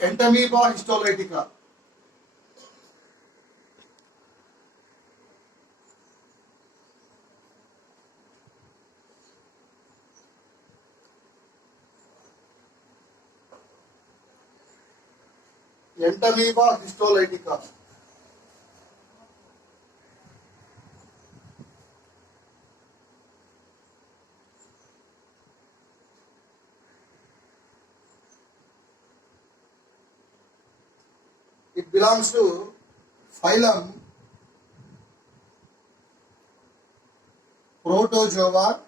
Entamoeba histolytica. Entamoeba histolytica. It belongs to phylum Protozoa.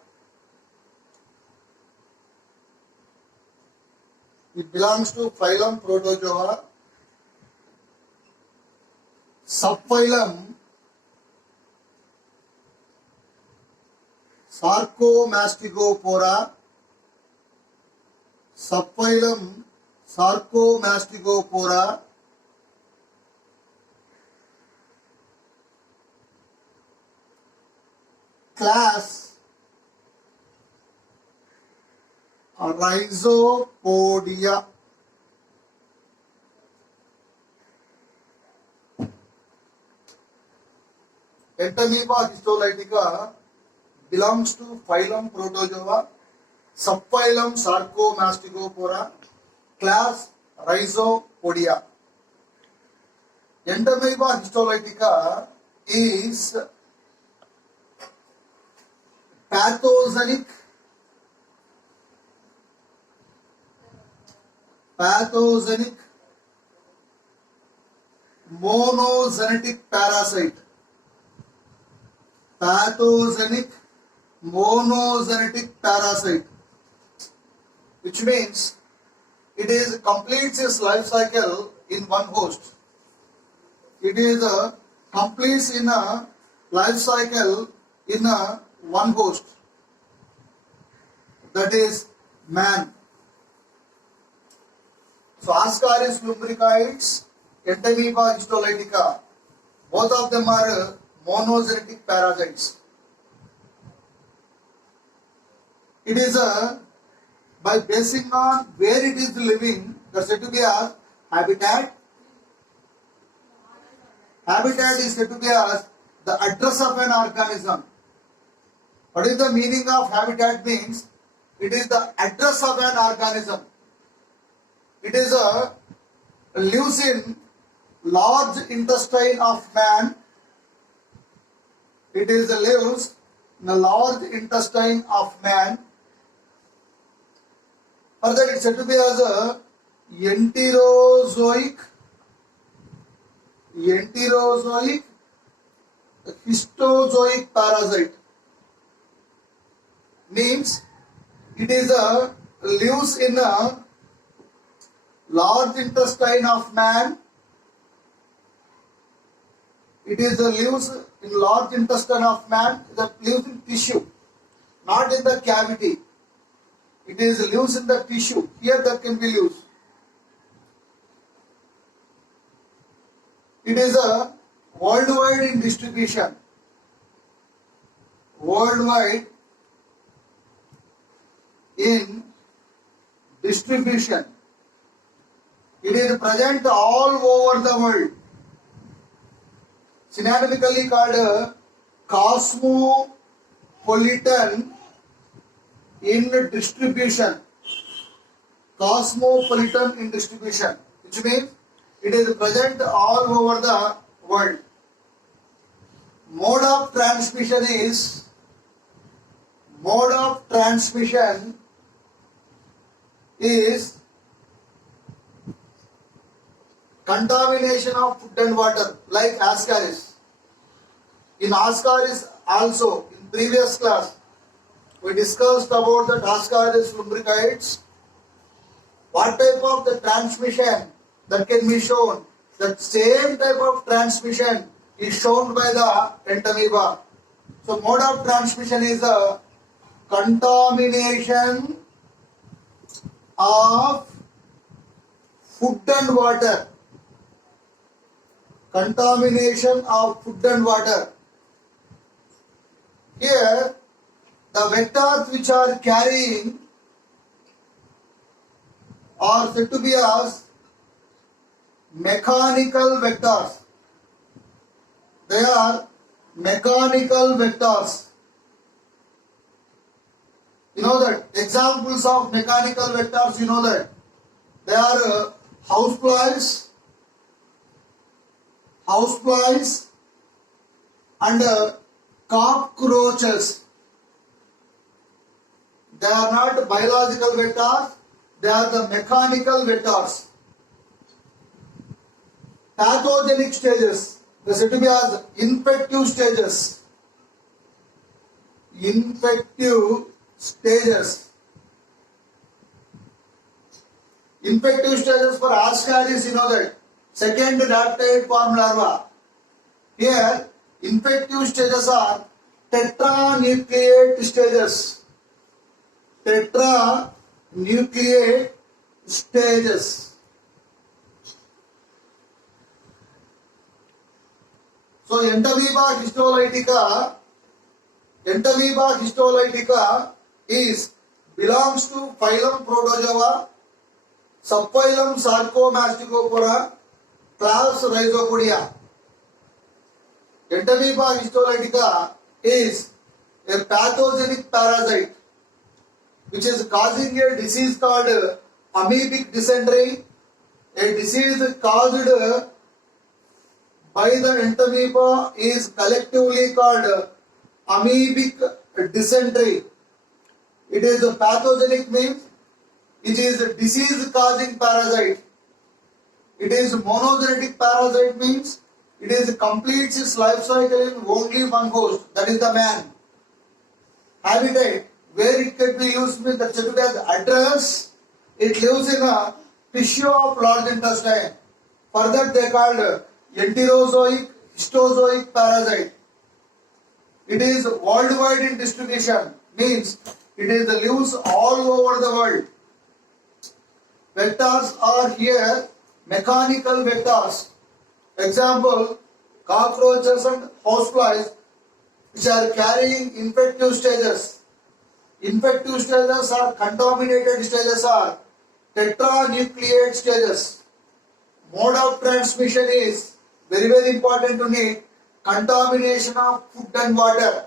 It belongs to phylum Protozoa. Subphylum Sarcomastygopora. Subphylum Sarcomastygopora. Class Rhizopodia. Entamoeba histolytica belongs to phylum Protozoa, subphylum Sarcomastygopora, class Rhizopodia. Entamoeba histolytica is pathogenic monogenetic parasite. Pathogenic monogenetic parasite, which means it is completes its life cycle in one host. It is completes in a life cycle in a one host, that is man. So Ascaris lumbricoides, Entamoeba histolytica, both of them are monogenetic parasites. It is by basing on where it is living, that is said to be as habitat. Habitat is said to be as the address of an organism. What is the meaning of habitat? Means it is the address of an organism. It is lives in large intestine of man. It is lives in the large intestine of man. Further, it is said to be as a enterozoic histozoic parasite. Means it is lives in a large intestine of man. It is lives in large intestine of man. That lives in tissue, not in the cavity. It is lives in the tissue. Here that can be lives. It is a worldwide in distribution. Worldwide in distribution. It is present all over the world. Synonymically called cosmopolitan in distribution. Cosmopolitan in distribution, which means it is present all over the world. Mode of transmission is contamination of food and water, like Ascaris. In Ascaris also, in previous class, we discussed about the Ascaris lumbricoides. What type of the transmission that can be shown? That same type of transmission is shown by the Entamoeba. So mode of transmission is a contamination of food and water. Contamination of food and water. Here, the vectors which are carrying are said to be as mechanical vectors. They are mechanical vectors. You know that examples of mechanical vectors, you know that they are houseflies and cockroaches. They are not biological vectors, they are the mechanical vectors. Pathogenic stages, they are said to be as infective stages. Infective stages for Ascaris, you know that second rhabdoid form larva. Here infective stages are tetranucleate stages. Tetranucleate stages. So Entamoeba histolytica is belongs to phylum Protozoa, subphylum Sarcomasticopora, class Rhizopodia. Entamoeba histolytica is a pathogenic parasite which is causing a disease called amoebic dysentery, a disease caused by the entamoeba is collectively called amoebic dysentery. It is a pathogenic means it is a disease causing parasite. It is monogenetic parasite means it is completes its life cycle in only one host, that is the man. Habitat where it can be used means that should be as address. It lives in a tissue of large intestine. For that they called enterozoic histozoic parasite. It is worldwide in distribution, means it is lives all over the world. Vectors are here mechanical vectors. Example, cockroaches and houseflies which are carrying infective stages. Infective stages or contaminated stages are tetranucleate stages. Mode of transmission is very very important to need contamination of food and water.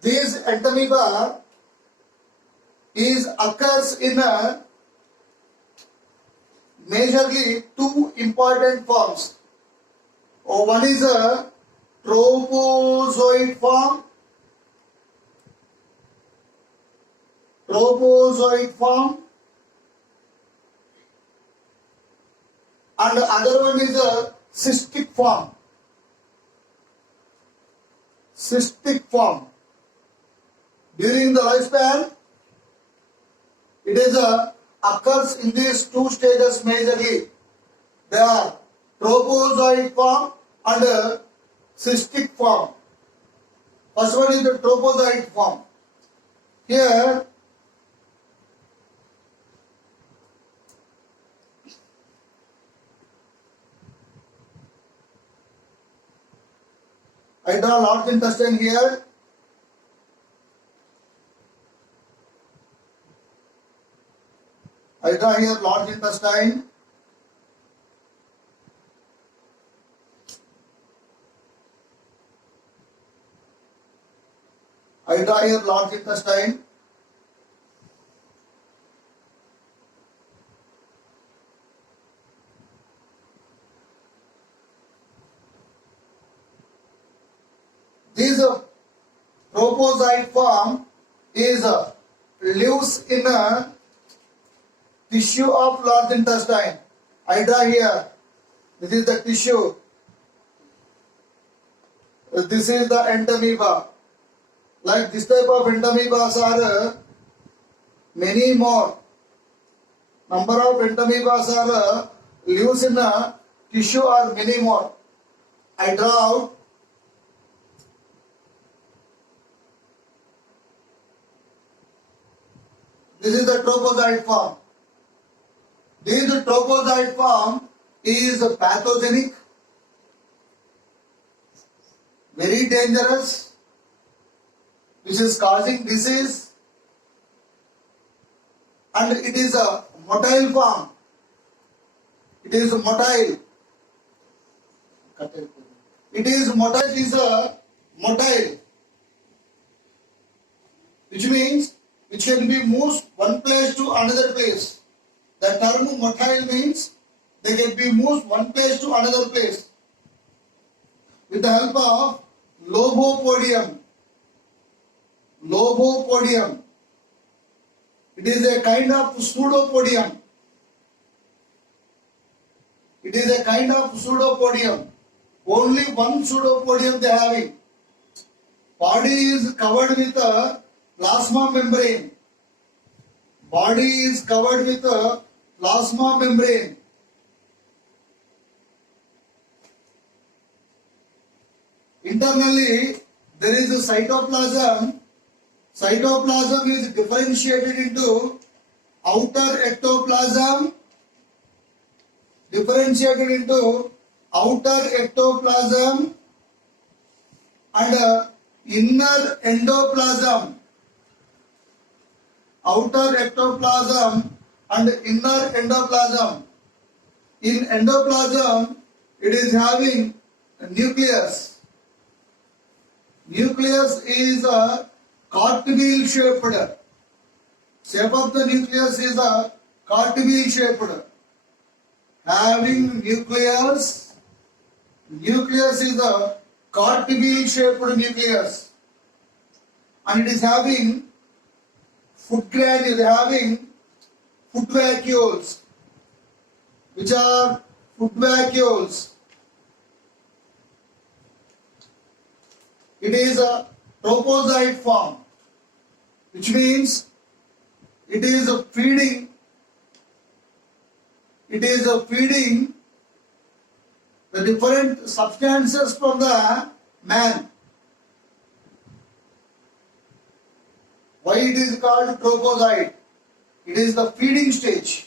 This entamoeba occurs in a majorly two important forms. One is a tropozoid form. And the other one is a cystic form. During the lifespan, it is occurs in these two stages majorly. They are tropozoid form and cystic form. First one is the tropozoid form. Here I draw large intestine here. I draw here large intestine. I draw here large intestine. This tropozoid form is lives in a tissue of large intestine. I draw here. This is the tissue. This is the entamoeba. Like this type of entamoebas are many more. Number of entamoebas are lives in a tissue are many more. I draw out. This is the tropozoid form. This tropozoid form is pathogenic, very dangerous, which is causing disease, and it is a motile form. It is motile. It is motile. It is a motile, which means which can be moved one place to another place. The term motile means they can be moved one place to another place with the help of lobopodium. Lobopodium. It is a kind of pseudopodium. It is a kind of pseudopodium. Only one pseudopodium they are having. Body is covered with a plasma membrane. Body is covered with a plasma membrane. Internally, there is a cytoplasm. Cytoplasm is differentiated into outer ectoplasm, and inner endoplasm. Outer ectoplasm and inner endoplasm. In endoplasm, it is having a nucleus. Nucleus is a cartwheel shaped. Shape of the nucleus is a cartwheel shaped. Having nucleus. Nucleus is a cartwheel shaped nucleus. And it is having foot granules, having foot vacuoles. Which are foot vacuoles? It is a tropozoite form, which means it is a feeding the different substances from the man. Why it is called tropozoite? It is the feeding stage.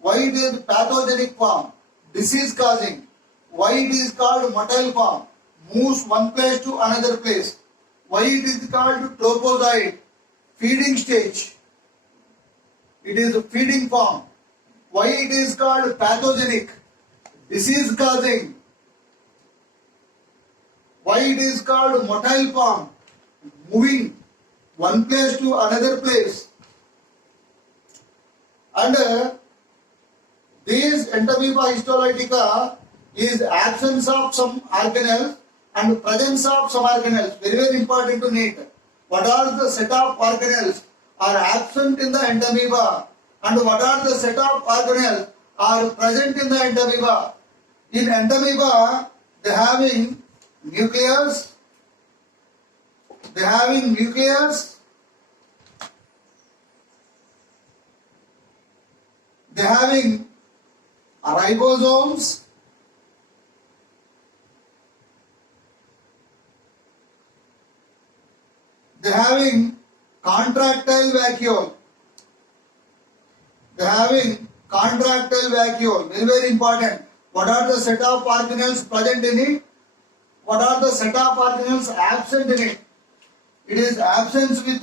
Why it is pathogenic form? Disease causing. Why it is called motile form? Moves one place to another place. Why it is called tropozoite? Feeding stage. It is a feeding form. Why it is called pathogenic? Disease causing. Why it is called motile form? Moving one place to another place. And this Entamoeba histolytica is absence of some organelles and presence of some organelles. Very, very important to note. What are the set of organelles are absent in the Entamoeba, and what are the set of organelles are present in the Entamoeba? In Entamoeba, they having nucleus. They having nucleus. They having ribosomes. They having contractile vacuole. They having contractile vacuole. Very, very important. What are the set of organelles present in it? What are the set of organelles absent in it? It is absence with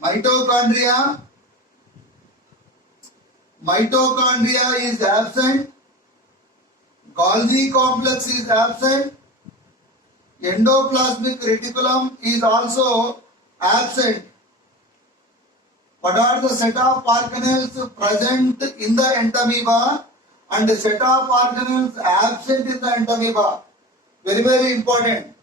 mitochondria. Mitochondria is absent. Golgi complex is absent. Endoplasmic reticulum is also absent. What are the set of organelles present in the entamoeba and the set of organelles absent in the entamoeba? Very, very important.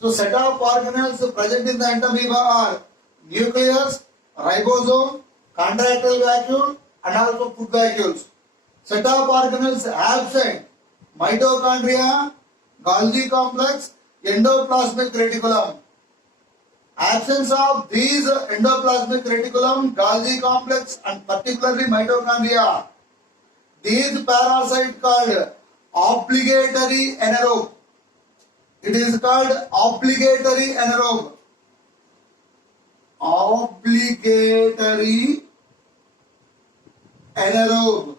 So, set of organelles present in the entamoeba are nucleus, ribosome, contractile vacuole, and also foot vacuoles. Set of organelles absent: mitochondria, Golgi complex, endoplasmic reticulum. Absence of these endoplasmic reticulum, Golgi complex, and particularly mitochondria. These parasite called obligatory anaerobe. It is called obligatory anaerobe. Obligatory anaerobe.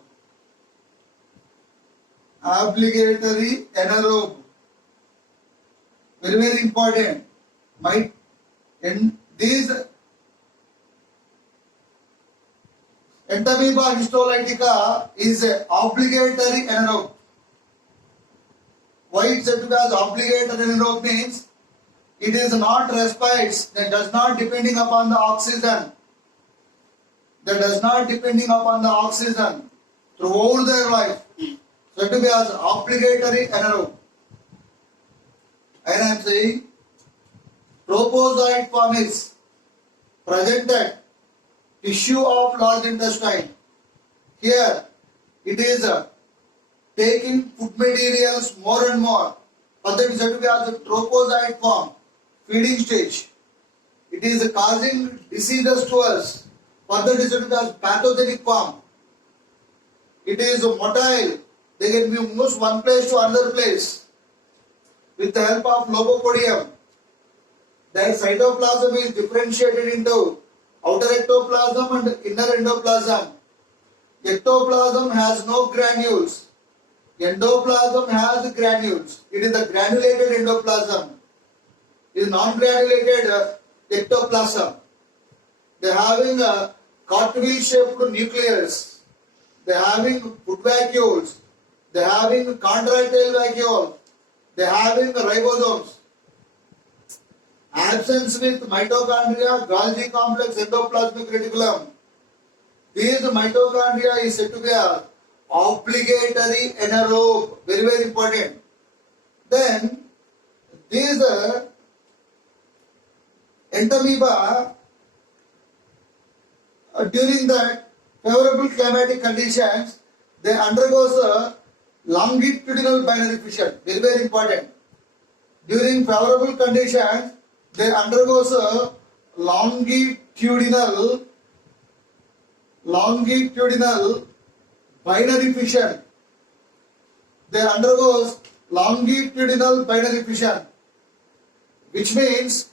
Obligatory anaerobe. Very, very important. And these Entamoeba histolytica is a obligatory anaerobe. Why it said to be as obligatory anaerobe means it is not respite, that does not depending upon the oxygen. That does not depending upon the oxygen throughout their life. Said to be as obligatory anaerobe. And I am saying tropozoite form is presented tissue of large intestine. Here it is taking food materials more and more. But that is said to be as a tropozoite form, feeding stage. It is causing diseases to us. Further it is said to be as pathogenic form. It is motile. They can be moved one place to another place with the help of lobopodium. Their cytoplasm is differentiated into outer ectoplasm and inner endoplasm. Ectoplasm has no granules. Endoplasm has granules. It is the granulated endoplasm. It is non-granulated ectoplasm. They are having a cartwheel-shaped nucleus. They are having food vacuoles. They are having contractile vacuole. They are having ribosomes. Absence with mitochondria, Golgi complex, endoplasmic reticulum. These mitochondria is said to be a obligatory anaerobe. Very, very important. Then these Entamoeba during the favorable climatic conditions, they undergoes longitudinal binary fission. Very, very important. During favorable conditions, they undergoes longitudinal binary fission. They undergoes longitudinal binary fission, which means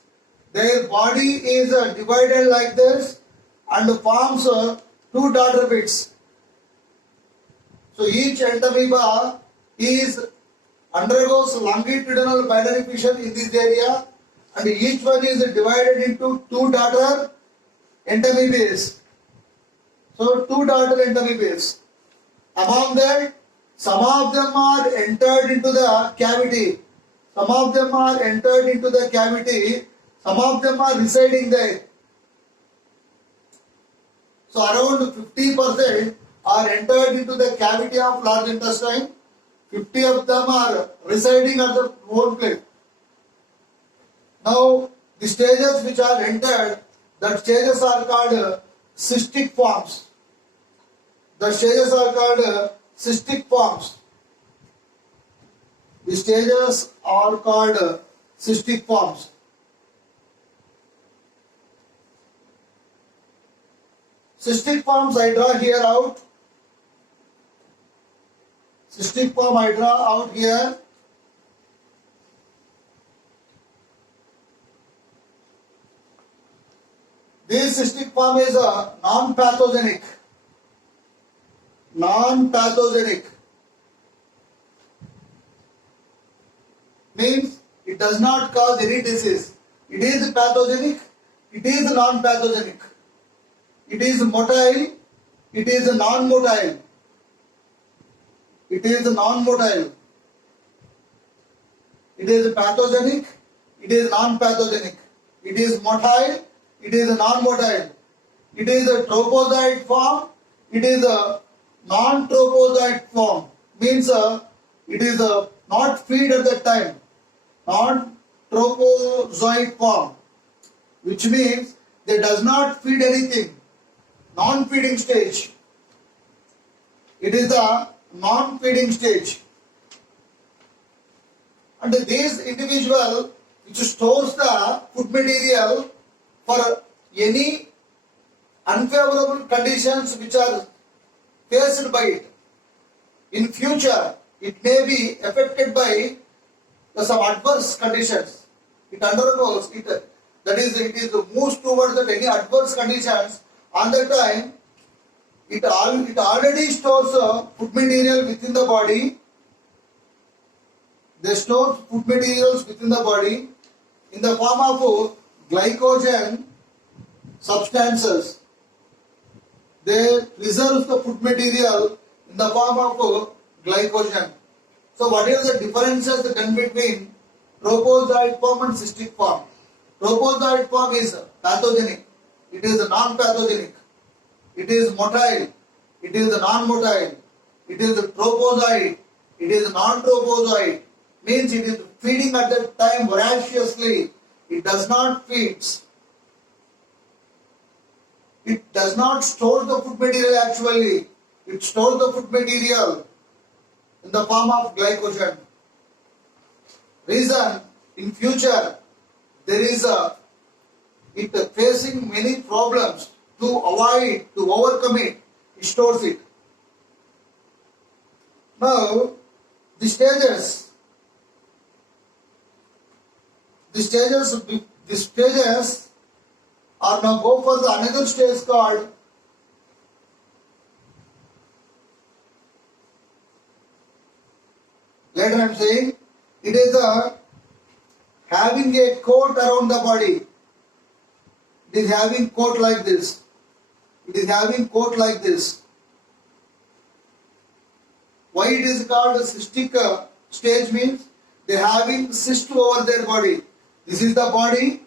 their body is divided like this and forms two daughter bits. So each Entamoeba is undergoes longitudinal binary fission in this area, and each one is divided into two daughter entamoebas. So two daughter entamoebas. Among that, some of them are entered into the cavity. Some of them are entered into the cavity. Some of them are residing there. So around 50% are entered into the cavity of large intestine. 50 of them are residing at the bone plate. Now, the stages which are entered, that stages are called cystic forms. The stages are called cystic forms. The stages are called cystic forms. Cystic forms I draw here out. Cystic form I draw out here. This cystic form is a non-pathogenic. Non-pathogenic means it does not cause any disease. It is pathogenic. It is non-pathogenic. It is motile. It is non-motile. It is non-motile. It is pathogenic. It is non-pathogenic. It is motile. It is non-motile. It is a tropozoite form. It is a non-tropozoite form. Means it is not feed at that time. Non-tropozoite form, which means they does not feed anything. Non-feeding stage. It is the non-feeding stage. And this individual which stores the food material for any unfavorable conditions which are faced by it. In future, it may be affected by some adverse conditions. It undergoes it. That is, it is moves towards that any adverse conditions. On that time, it already stores food material within the body. They store food materials within the body in the form of glycogen substances. They preserve the food material in the form of glycogen. So what is the differences done between propozoid form and cystic form? Propozoid form is pathogenic. It is non-pathogenic. It is motile. It is non-motile. It is tropozoid. It is non-tropozoid. Means it is feeding at that time voraciously. It does not feed. It does not store the food material actually. It stores the food material in the form of glycogen. Reason, in future, there is it facing many problems. To avoid, to overcome it, it stores it. Now, the stages are now go for the another stage called later I am saying it is having a coat around the body. It is having coat like this. It is having coat like this. Why it is called a cystic stage means they are having cyst over their body. This is the body.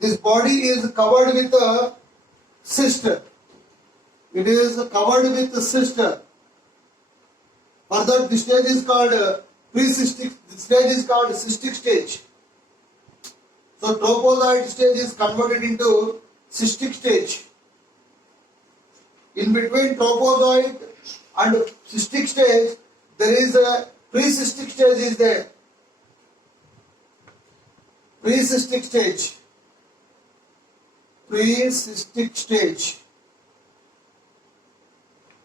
This body is covered with a cyst. It is covered with a cyst. Further, this stage is called pre-cystic. This stage is called cystic stage. So tropozoid stage is converted into cystic stage. In between tropozoid and cystic stage, there is a pre-cystic stage is there. Pre-cystic stage. Pre-cystic stage.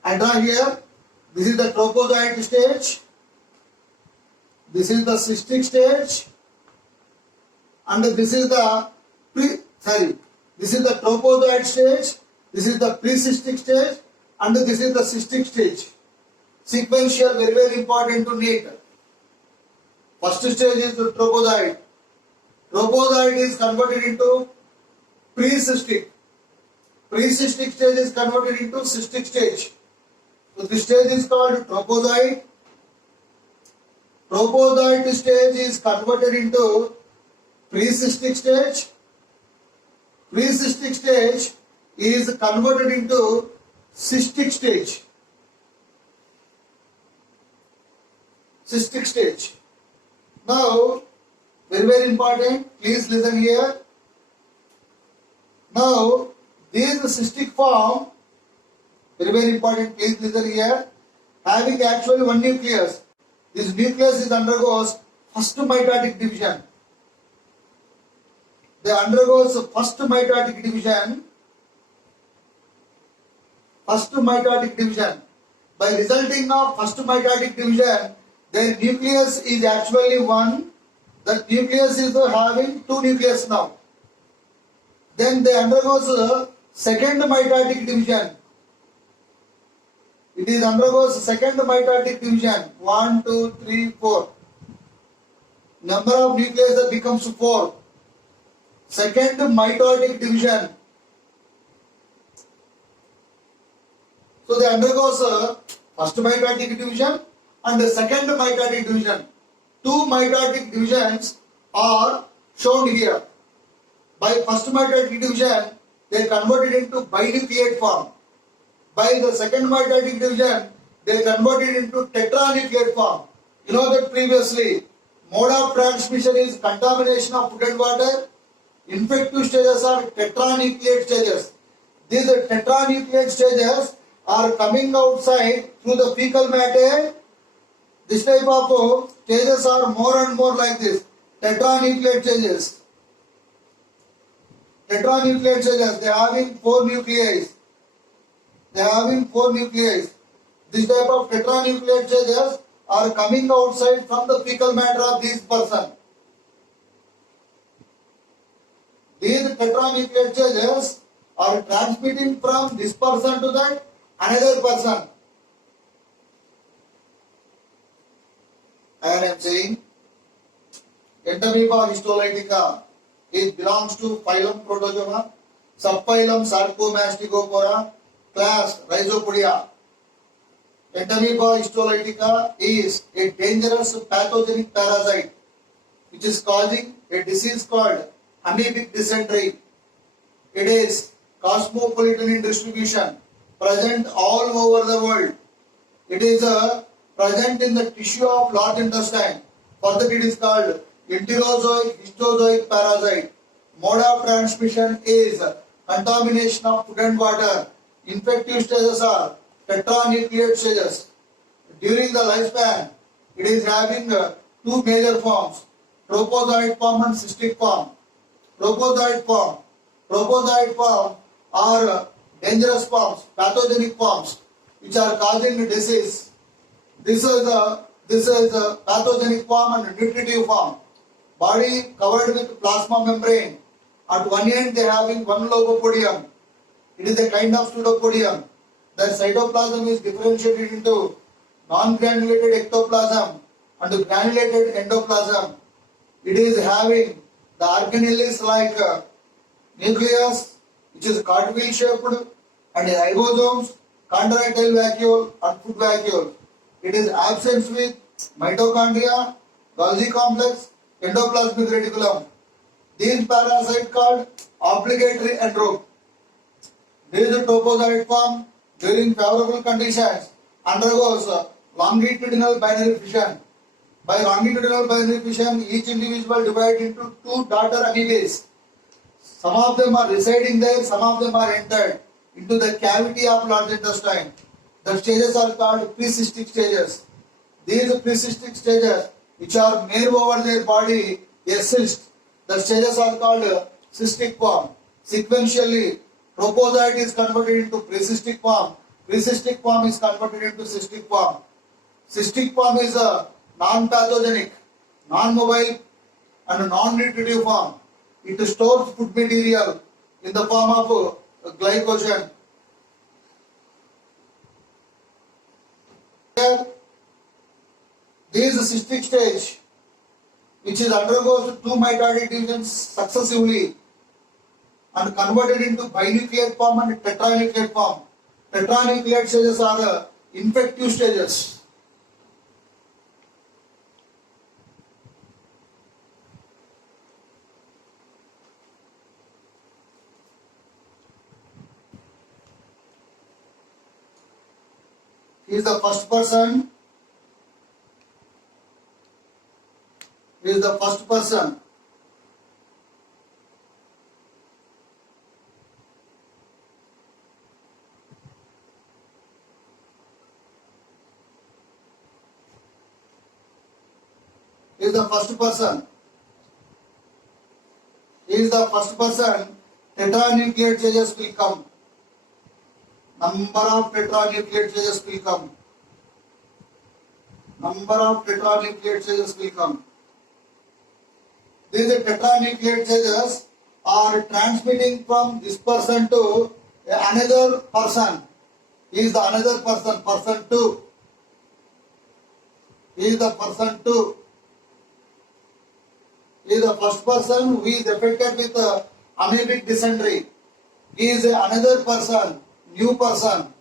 And now here, this is the tropozoid stage. This is the cystic stage. And this is the this is the tropozoid stage. This is the pre-cystic stage. And this is the cystic stage. Sequential, very, very important to need. First stage is the tropozoid. Tropozoid is converted into pre-cystic. Pre-cystic stage is converted into cystic stage. So this stage is called tropozoid. Tropozoid stage is converted into pre-cystic stage. Pre-cystic stage is converted into cystic stage. Cystic stage. Now, very, very important, please listen here. Now, this cystic form, very, very important, please listen here, having actually one nucleus. This nucleus is undergoes first mitotic division. They undergoes first mitotic division. First mitotic division. By resulting of first mitotic division, their nucleus is actually one. The nucleus is having two nucleus now. Then they undergoes second mitotic division. It is undergoes second mitotic division. 1, 2, 3, 4. Number of nucleus becomes 4. Second mitotic division. So they undergoes first mitotic division and the second mitotic division. Two mitotic divisions are shown here. By first mitotic division, they converted into binucleate form. By the second mitotic division, they converted into tetranucleate form. You know that previously, mode of transmission is contamination of food and water. Infective stages are tetranucleate stages. These tetranucleate stages are coming outside through the fecal matter. This type of stages are more and more like this. Tetranucleate stages. Tetranucleate stages, they are having 4 nuclei. They are having 4 nuclei. This type of tetranucleate stages are coming outside from the fecal matter of this person. These tetranucleate stages are transmitting from this person to that another person. And I am saying, Entamoeba histolytica, It belongs to phylum Protozoa, subphylum Sarcomastygopora, class Rhizopodia. Entamoeba histolytica is a dangerous pathogenic parasite which is causing a disease called amoebic dysentery. It is cosmopolitan in distribution, present all over the world. It is present in the tissue of large intestine. Further, it is called enterozoic histozoic parasite. Mode of transmission is contamination of food and water. Infective stages are tetranucleate stages. During the lifespan, it is having two major forms: tropozoite form and cystic form. Tropozoite form are dangerous forms, pathogenic forms, which are causing disease. This is a pathogenic form and nutritive form. Body covered with plasma membrane. At one end they having one logopodium. It is a kind of pseudopodium. The cytoplasm is differentiated into non-granulated ectoplasm and granulated endoplasm. It is having the organelle is like nucleus, which is cartwheel shaped, and ribosomes, chondroital vacuole and food vacuole. It is absent with mitochondria, Golgi complex, endoplasmic reticulum. These parasites called obligatory anaerobe. This is a tropozoite form during favorable conditions undergoes longitudinal binary fission. By longitudinal binary fission, each individual divided into two daughter amoebas. Some of them are residing there, some of them are entered into the cavity of large intestine. The stages are called precystic stages. These precystic stages, which are made over their body, a cyst. The stages are called cystic form. Sequentially, tropozoite is converted into precystic form. Precystic form is converted into cystic form. Cystic form is a non-pathogenic, non-mobile and non-nutritive form. It stores food material in the form of glycogen. Here, this cystic stage, which is undergoes two mitotic divisions successively and converted into binucleate form and tetranucleate form. Tetranucleate stages are the infective stages. He is the first person. He is the first person. He is the first person. He is the first person. Tetranucleate stages will come. Number of tetranucleate stages will come. Number of tetranucleate stages will come. These tetranucleate stages are transmitting from this person to another person. He is the another person, person 2. He is the person 2. He is the first person who is affected with amoebic dysentery. He is another person, new person.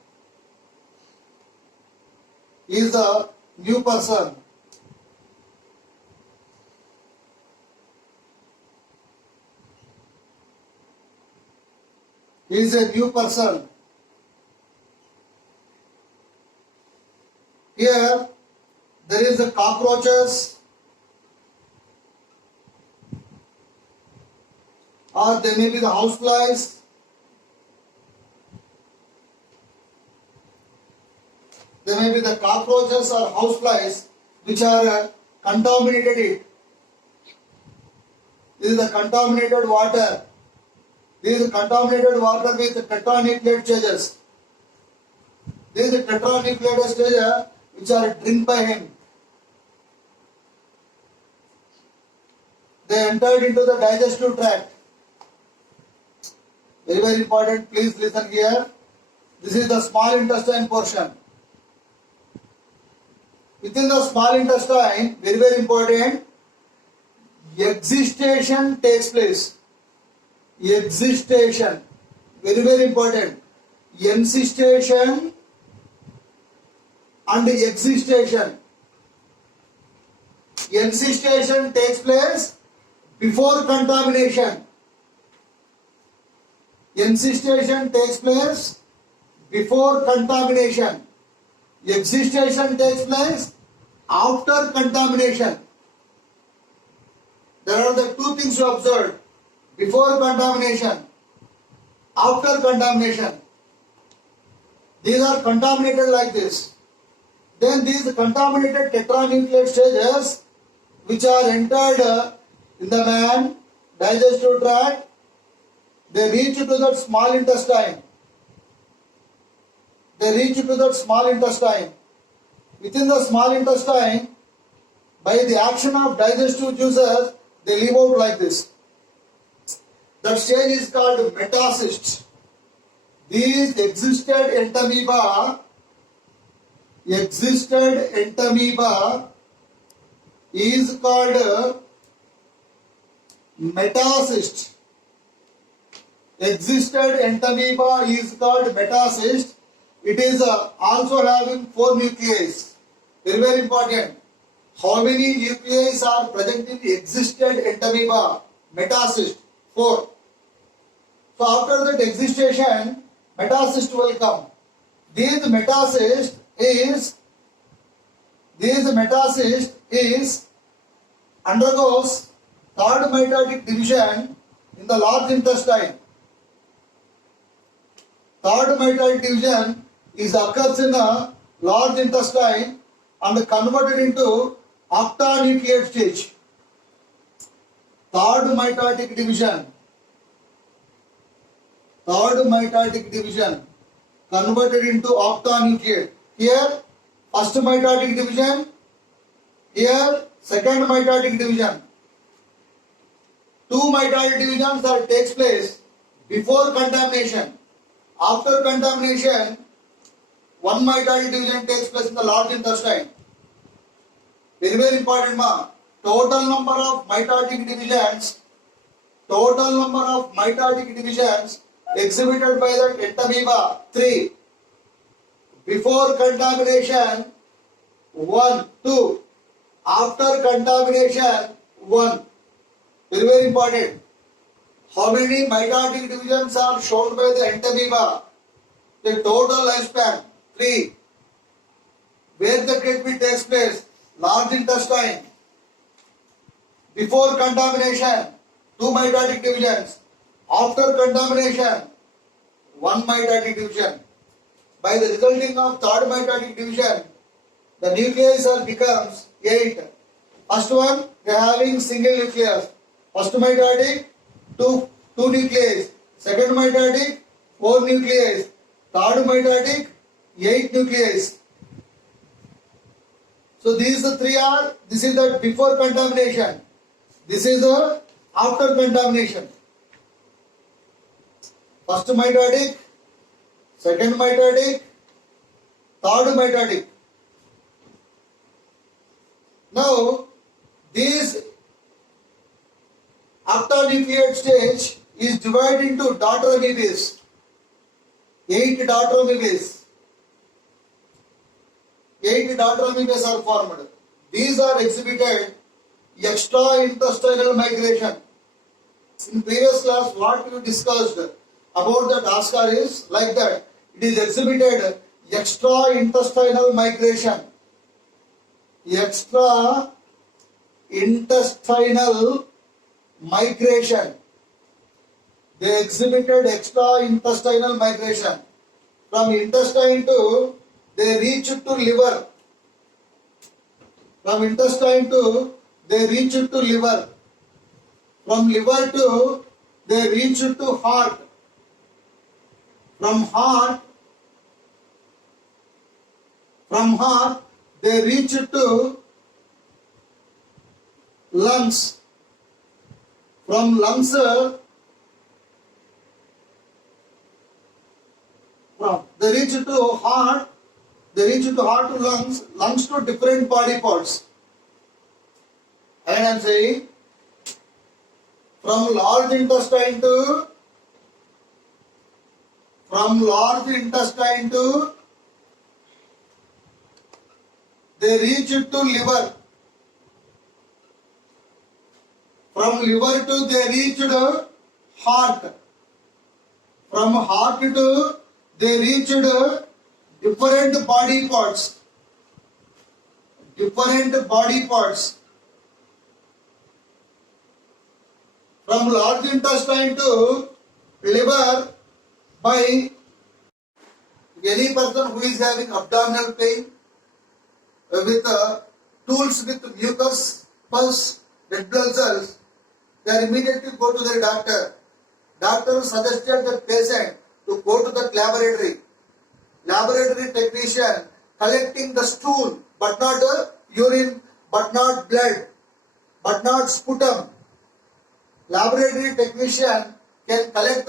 He is the new person. He is a new person. Here, there is the cockroaches, or there may be the houseflies. There may be the cockroaches or houseflies which are contaminated it. This is the contaminated water. This is contaminated water with tetranucleate stages. This is tetranucleate stages which are drinked by him. They entered into the digestive tract. Very, very important. Please listen here. This is the small intestine portion. Within the small intestine, very, very important, excitation takes place. Existation, very very important. Encystation and existation. Encystation takes place before contamination. Encystation takes place before contamination. Existation takes place after contamination. There are the two things you observed: before contamination, after contamination. These are contaminated like this. Then these contaminated tetranucleate stages, which are entered in the man digestive tract, they reach to that small intestine. They reach to that small intestine. Within the small intestine, by the action of digestive juices, they leave out like this. That stage is called metacyst. These existed entamoeba is called metacyst. Existed entamoeba is called metacyst. It is also having 4 nuclei. Very very important. How many nuclei are present in existed entamoeba? Metacyst 4. So after that existation, metacyst will come. This metacyst is undergoes third mitotic division in the large intestine. Third mitotic division is occurs in a large intestine and converted into octanucleate stage. Third mitotic division converted into octanucleate. Here first mitotic division, here second mitotic division. 2 mitotic divisions that takes place before contamination. After contamination, 1 mitotic division takes place in the large intestine. Very very important ma. Total number of mitotic divisions exhibited by the entamoeba 3. Before contamination 1, 2. After contamination 1. Very very important. How many mitotic divisions are shown by the entamoeba? The total lifespan 3. Where the treatment takes place? Large intestine. Before contamination 2 mitotic divisions. After contamination 1 mitotic division. By the resulting of third mitotic division, the nucleus becomes 8. First one, they are having single nucleus. First mitotic 2 nucleus. Second mitotic 4 nucleus. Third mitotic 8 nucleus. So these the three are, this is the before contamination. This is the after contamination. First mitotic, second mitotic, third mitotic. Now this octanucleate stage is divided into daughter amoebas. 8 daughter amoebas. 8 daughter amoebas are formed. These are exhibited extra-intestinal migration. In previous class, what we discussed about that Ascaris, like that, it is exhibited extra-intestinal migration. Extra-intestinal migration. They exhibited extra-intestinal migration. From intestine to, they reach to liver. From intestine to, they reach to liver. From liver to, they reach to heart. From heart, they reach to lungs. From lungs, they reach to heart. They reach to heart to lungs to different body parts. And I am saying, from large intestine to they reach to liver. From liver to they reached heart. From heart to they reached different body parts. From large intestine to liver by any person who is having abdominal pain with tools with mucus, pus, red blood cells, they immediately go to their doctor. Doctor suggested the patient to go to the laboratory. Laboratory technician collecting the stool, but not urine, but not blood, but not sputum. Laboratory technician can collect